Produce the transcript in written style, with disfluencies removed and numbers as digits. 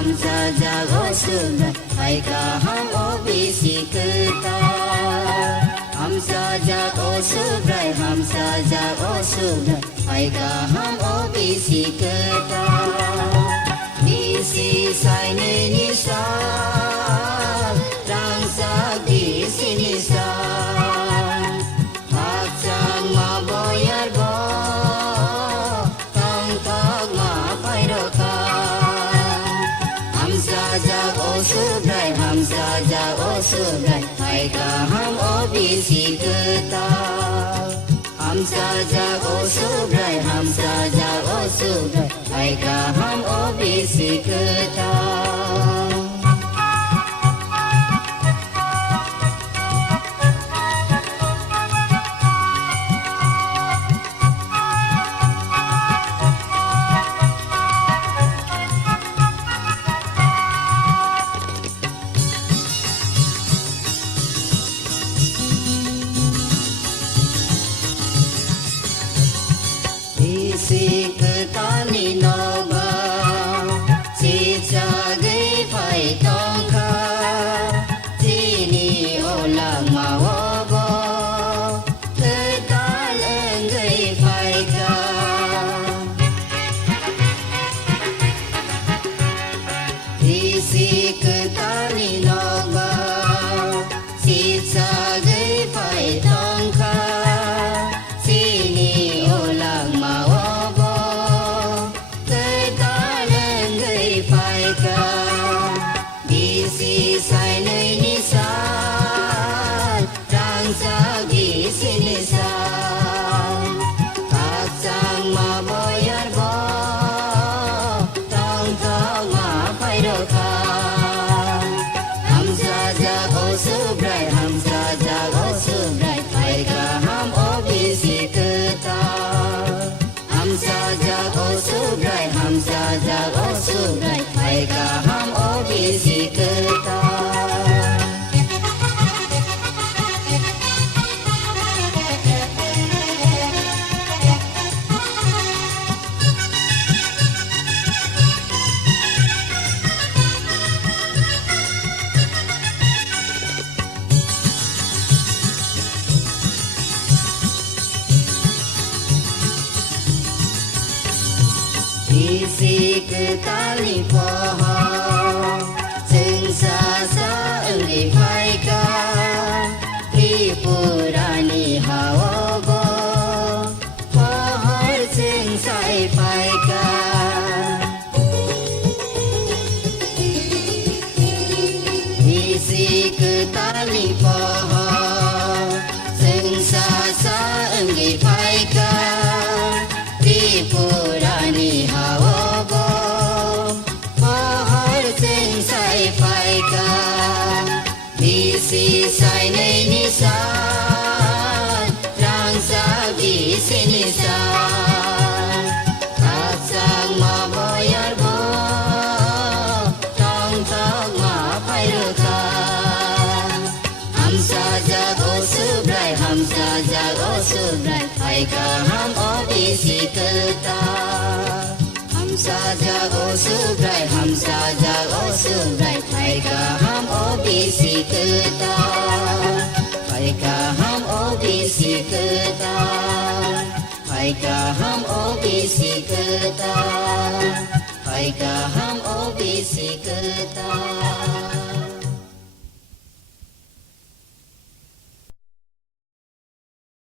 hamza jago subrai haika ham obisi keta hamza jago subrai hamza jago subrai haika ham obisi keta isi saine nisa rangsa di sini sa hacang ma boyar bo tang tang ma pairoka hamza jago subrai hamza jago subrai haika ham obisi keta hamza jago subrai hamza jago subrai haika ham obisi keta isi ketani noba si jagai pai tongka sini olang mawobo ketal enggai pai ka isi ketani noba si jagai pai tongka sini olang mawobo ketal enggai pai ka isi sainai nisan rangsa gi sini sa kacang ma boyar bo tong tong ma pairoka hamza jago subrai hamza jago subrai haika ham obisi keta hamza jago subrai hamza jago subrai haika ham obisi keta isi ketali pohon sengsa sauli paika tripurani hawobo pohon sengsai paika isi ketali pohon sengsa sauli paika tripurani hawobo pohon sengsai paika isi sainai nisan rangsa gi sini sa kacang ma boyar bo tong tong ma pairoka hamza jago subrai hamza jago subrai haika ham obisi keta hamza jago subrai hamza jago subrai haika ham obisi keta haika ham obisi keta haika ham obisi keta haika ham obisi keta